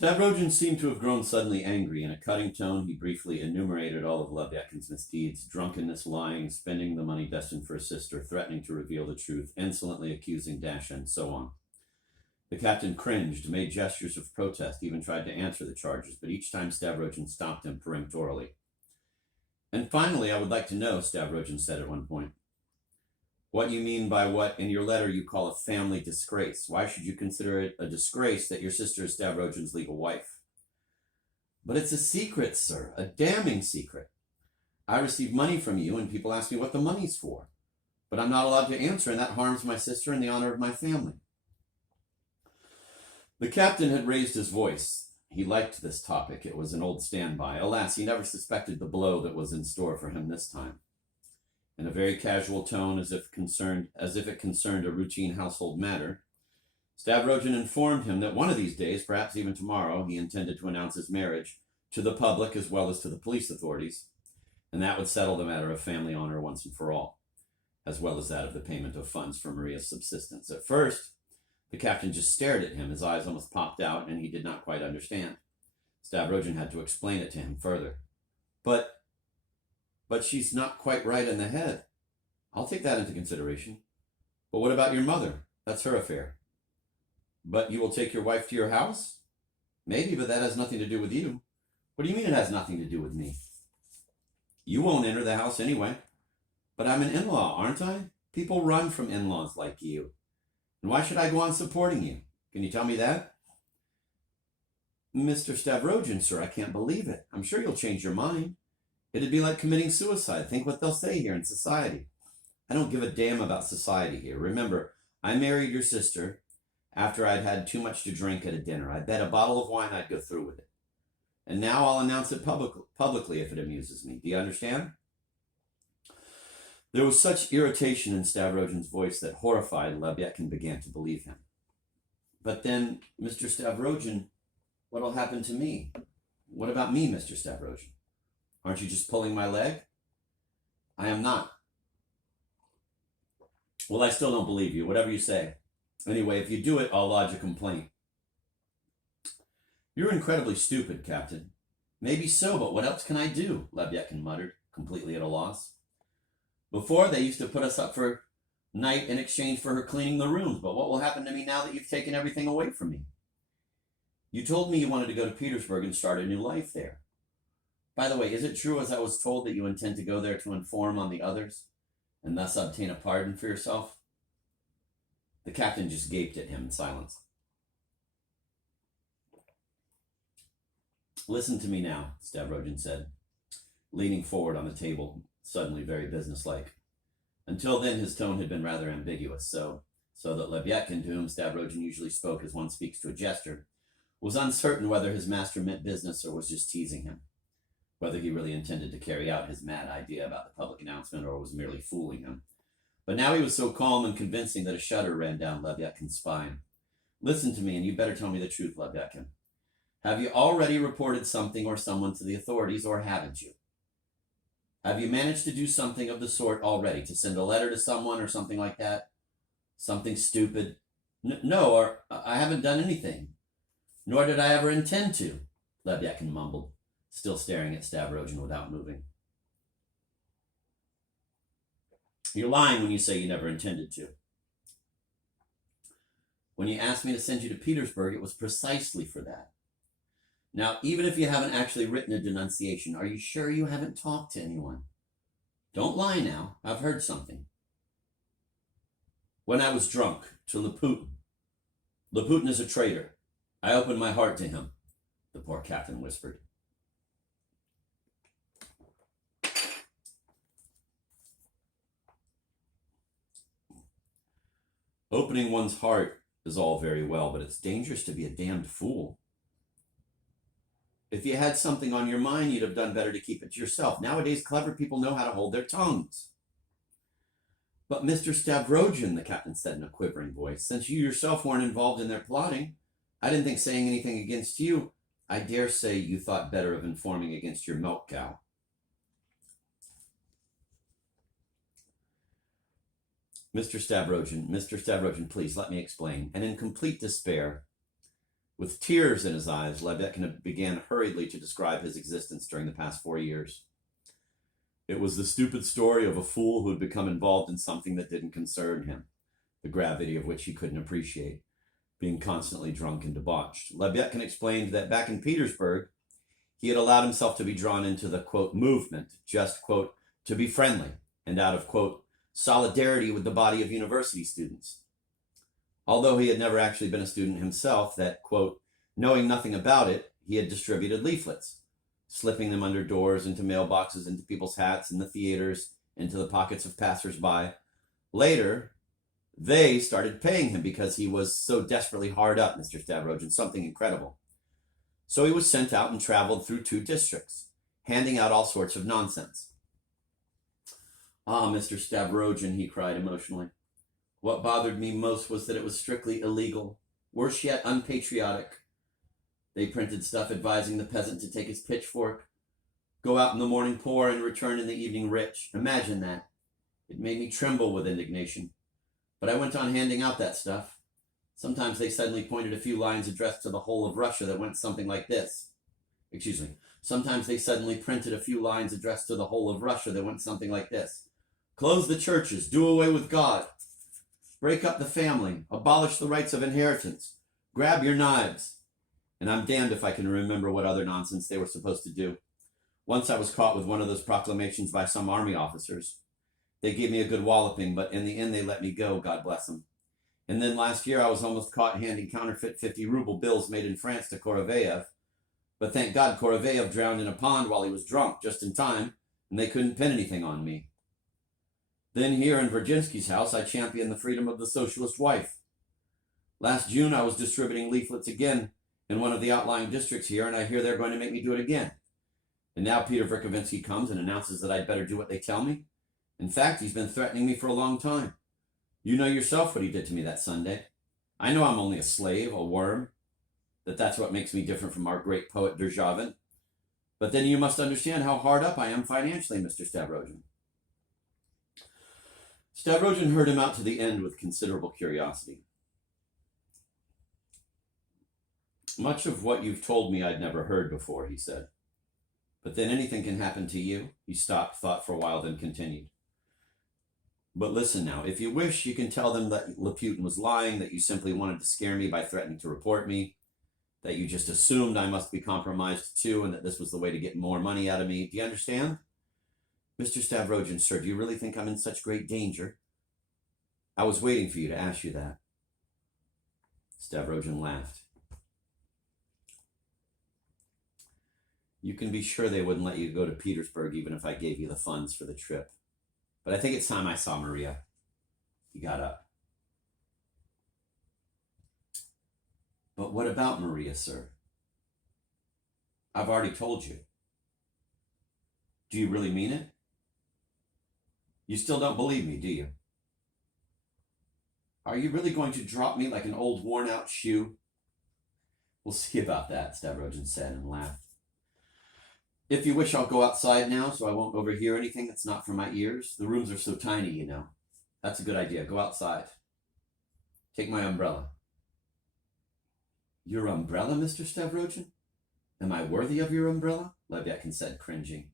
Stavrogin seemed to have grown suddenly angry. In a cutting tone, he briefly enumerated all of Levyakin's misdeeds: drunkenness, lying, spending the money destined for his sister, threatening to reveal the truth, insolently accusing Dasha, and so on. The captain cringed, made gestures of protest, even tried to answer the charges, but each time Stavrogin stopped him peremptorily. "And finally, I would like to know," Stavrogin said at one point, "what you mean by what in your letter you call a family disgrace. Why should you consider it a disgrace that your sister is Stavrogin's legal wife?" "But it's a secret, sir, a damning secret. I receive money from you, and people ask me what the money's for. But I'm not allowed to answer, and that harms my sister and the honor of my family." The captain had raised his voice. He liked this topic. It was an old standby. Alas, he never suspected the blow that was in store for him this time. In a very casual tone, as if it concerned a routine household matter, Stavrogin informed him that one of these days, perhaps even tomorrow, he intended to announce his marriage to the public as well as to the police authorities, and that would settle the matter of family honor once and for all, as well as that of the payment of funds for Maria's subsistence. At first, the captain just stared at him. His eyes almost popped out, and he did not quite understand. Stavrogin had to explain it to him further. But she's not quite right in the head. I'll take that into consideration. But what about your mother? That's her affair. But you will take your wife to your house? Maybe, but that has nothing to do with you. What do you mean it has nothing to do with me? You won't enter the house anyway. But I'm an in-law, aren't I? People run from in-laws like you. And why should I go on supporting you? Can you tell me that? Mr. Stavrogin, sir, I can't believe it. I'm sure you'll change your mind. It'd be like committing suicide. Think what they'll say here in society. I don't give a damn about society here. Remember, I married your sister after I'd had too much to drink at a dinner. I bet a bottle of wine I'd go through with it. And now I'll announce it publicly if it amuses me. Do you understand? There was such irritation in Stavrogin's voice that, horrified, Levyakin began to believe him. But then, Mr. Stavrogin, what'll happen to me? What about me, Mr. Stavrogin? Aren't you just pulling my leg? I am not. Well, I still don't believe you, whatever you say. Anyway, if you do it, I'll lodge a complaint. You're incredibly stupid, Captain. Maybe so, but what else can I do? Levyakin muttered, completely at a loss. Before, they used to put us up for night in exchange for her cleaning the rooms, but what will happen to me now that you've taken everything away from me? You told me you wanted to go to Petersburg and start a new life there. By the way, is it true, as I was told, that you intend to go there to inform on the others, and thus obtain a pardon for yourself? The captain just gaped at him in silence. Listen to me now, Stavrogin said, leaning forward on the table, suddenly very businesslike. Until then, his tone had been rather ambiguous, so that Levyakin, to whom Stavrogin usually spoke as one speaks to a jester, was uncertain whether his master meant business or was just teasing him, whether he really intended to carry out his mad idea about the public announcement or was merely fooling him. But now he was so calm and convincing that a shudder ran down Levyakin's spine. Listen to me, and you better tell me the truth, Levyakin. Have you already reported something or someone to the authorities, or haven't you? Have you managed to do something of the sort already, to send a letter to someone or something like that? Something stupid? No, or I haven't done anything. Nor did I ever intend to, Levyakin mumbled, still staring at Stavrogin without moving. You're lying when you say you never intended to. When you asked me to send you to Petersburg, it was precisely for that. Now, even if you haven't actually written a denunciation, are you sure you haven't talked to anyone? Don't lie now. I've heard something. When I was drunk, to Laputin. Laputin is a traitor. I opened my heart to him, the poor captain whispered. Opening one's heart is all very well, but it's dangerous to be a damned fool. If you had something on your mind, you'd have done better to keep it to yourself. Nowadays, clever people know how to hold their tongues. But Mr. Stavrogin, the captain said in a quivering voice, since you yourself weren't involved in their plotting, I didn't think saying anything against you. I dare say you thought better of informing against your milk cow. Mr. Stavrogin, please let me explain. And in complete despair, With tears in his eyes, Lebedkin began hurriedly to describe his existence during the past 4 years. It was the stupid story of a fool who had become involved in something that didn't concern him, the gravity of which he couldn't appreciate, being constantly drunk and debauched. Lebedkin explained that back in Petersburg, he had allowed himself to be drawn into the, quote, movement, just, quote, to be friendly, and out of, quote, solidarity with the body of university students. Although he had never actually been a student himself, that, quote, knowing nothing about it, he had distributed leaflets, slipping them under doors, into mailboxes, into people's hats, in the theaters, into the pockets of passersby. Later, they started paying him because he was so desperately hard up, Mr. Stavrogin, something incredible. So he was sent out and traveled through 2 districts, handing out all sorts of nonsense. Ah, Mr. Stavrogin, he cried emotionally. What bothered me most was that it was strictly illegal, worse yet, unpatriotic. They printed stuff advising the peasant to take his pitchfork, go out in the morning poor and return in the evening rich. Imagine that. It made me tremble with indignation. But I went on handing out that stuff. Sometimes they suddenly pointed a few lines addressed to the whole of Russia that went something like this. Sometimes they suddenly printed a few lines addressed to the whole of Russia that went something like this. Close the churches, do away with God. Break up the family, abolish the rights of inheritance, grab your knives. And I'm damned if I can remember what other nonsense they were supposed to do. Once I was caught with one of those proclamations by some army officers. They gave me a good walloping, but in the end they let me go, God bless them. And then last year I was almost caught handing counterfeit 50-ruble bills made in France to Koroveyev. But thank God Koroveyev drowned in a pond while he was drunk, just in time, and they couldn't pin anything on me. Then here in Virginsky's house, I championed the freedom of the socialist wife. Last June, I was distributing leaflets again in one of the outlying districts here, and I hear they're going to make me do it again. And now Peter Verkovensky comes and announces that I'd better do what they tell me. In fact, he's been threatening me for a long time. You know yourself what he did to me that Sunday. I know I'm only a slave, a worm, that's what makes me different from our great poet Derzhavin. But then you must understand how hard up I am financially, Mr. Stavrogin. Stavrogin heard him out to the end with considerable curiosity. Much of what you've told me I'd never heard before, he said. But then anything can happen to you. He stopped, thought for a while, then continued. But listen now, if you wish, you can tell them that Laputin was lying, that you simply wanted to scare me by threatening to report me, that you just assumed I must be compromised too, and that this was the way to get more money out of me. Do you understand? Mr. Stavrogin, sir, do you really think I'm in such great danger? I was waiting for you to ask you that. Stavrogin laughed. You can be sure they wouldn't let you go to Petersburg even if I gave you the funds for the trip. But I think it's time I saw Maria. He got up. But what about Maria, sir? I've already told you. Do you really mean it? You still don't believe me, do you? Are you really going to drop me like an old worn-out shoe? We'll see about that, Stavrogin said and laughed. If you wish, I'll go outside now so I won't overhear anything that's not from my ears. The rooms are so tiny, you know. That's a good idea. Go outside. Take my umbrella. Your umbrella, Mr. Stavrogin? Am I worthy of your umbrella? Lebedkin said, cringing.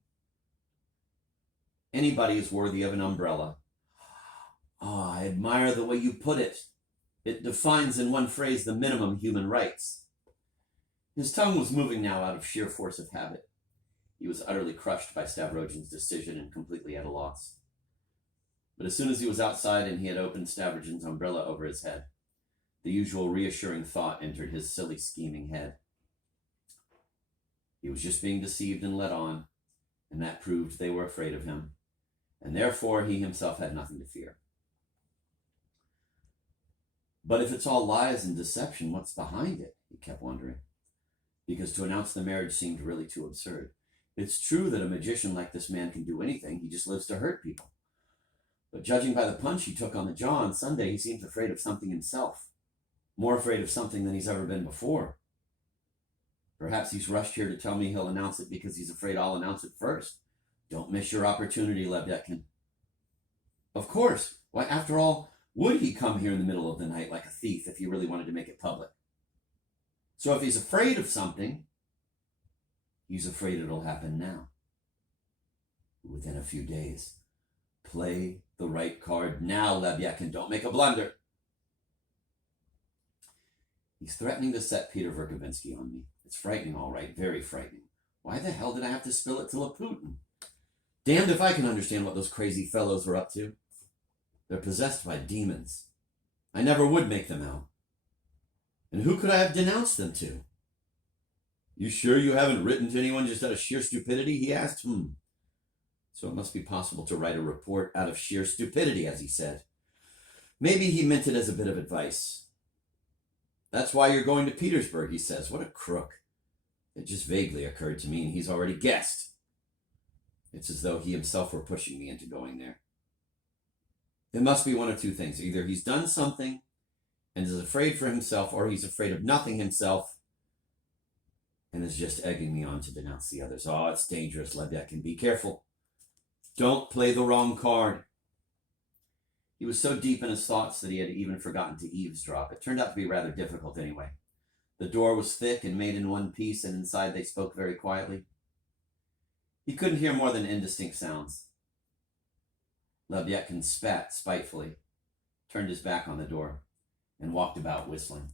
Anybody is worthy of an umbrella. Oh, I admire the way you put it. It defines in one phrase the minimum human rights. His tongue was moving now out of sheer force of habit. He was utterly crushed by Stavrogin's decision and completely at a loss. But as soon as he was outside and he had opened Stavrogin's umbrella over his head, the usual reassuring thought entered his silly, scheming head. He was just being deceived and led on, and that proved they were afraid of him, and therefore he himself had nothing to fear. But if it's all lies and deception, what's behind it? He kept wondering, because to announce the marriage seemed really too absurd. It's true that a magician like this man can do anything. He just lives to hurt people. But judging by the punch he took on the jaw on Sunday, he seems afraid of something himself. More afraid of something than he's ever been before. Perhaps he's rushed here to tell me he'll announce it because he's afraid I'll announce it first. Don't miss your opportunity, Lebedkin. Of course. Why, after all, would he come here in the middle of the night like a thief if he really wanted to make it public? So if he's afraid of something, he's afraid it'll happen now, within a few days. Play the right card now, Lebyakin. Don't make a blunder. He's threatening to set Peter Verkovensky on me. It's frightening, all right, very frightening. Why the hell did I have to spill it to Laputin? Damned if I can understand what those crazy fellows were up to. They're possessed by demons. I never would make them out. And who could I have denounced them to? You sure you haven't written to anyone just out of sheer stupidity? He asked. So it must be possible to write a report out of sheer stupidity, as he said. Maybe he meant it as a bit of advice. That's why you're going to Petersburg, he says. What a crook. It just vaguely occurred to me, and he's already guessed. It's as though he himself were pushing me into going there. It must be one of two things. Either he's done something and is afraid for himself, or he's afraid of nothing himself and is just egging me on to denounce the others. Oh, it's dangerous, Lebyakin. Be careful. Don't play the wrong card. He was so deep in his thoughts that he had even forgotten to eavesdrop. It turned out to be rather difficult anyway. The door was thick and made in one piece, and inside they spoke very quietly. He couldn't hear more than indistinct sounds. Lebyakin spat spitefully, turned his back on the door, and walked about whistling.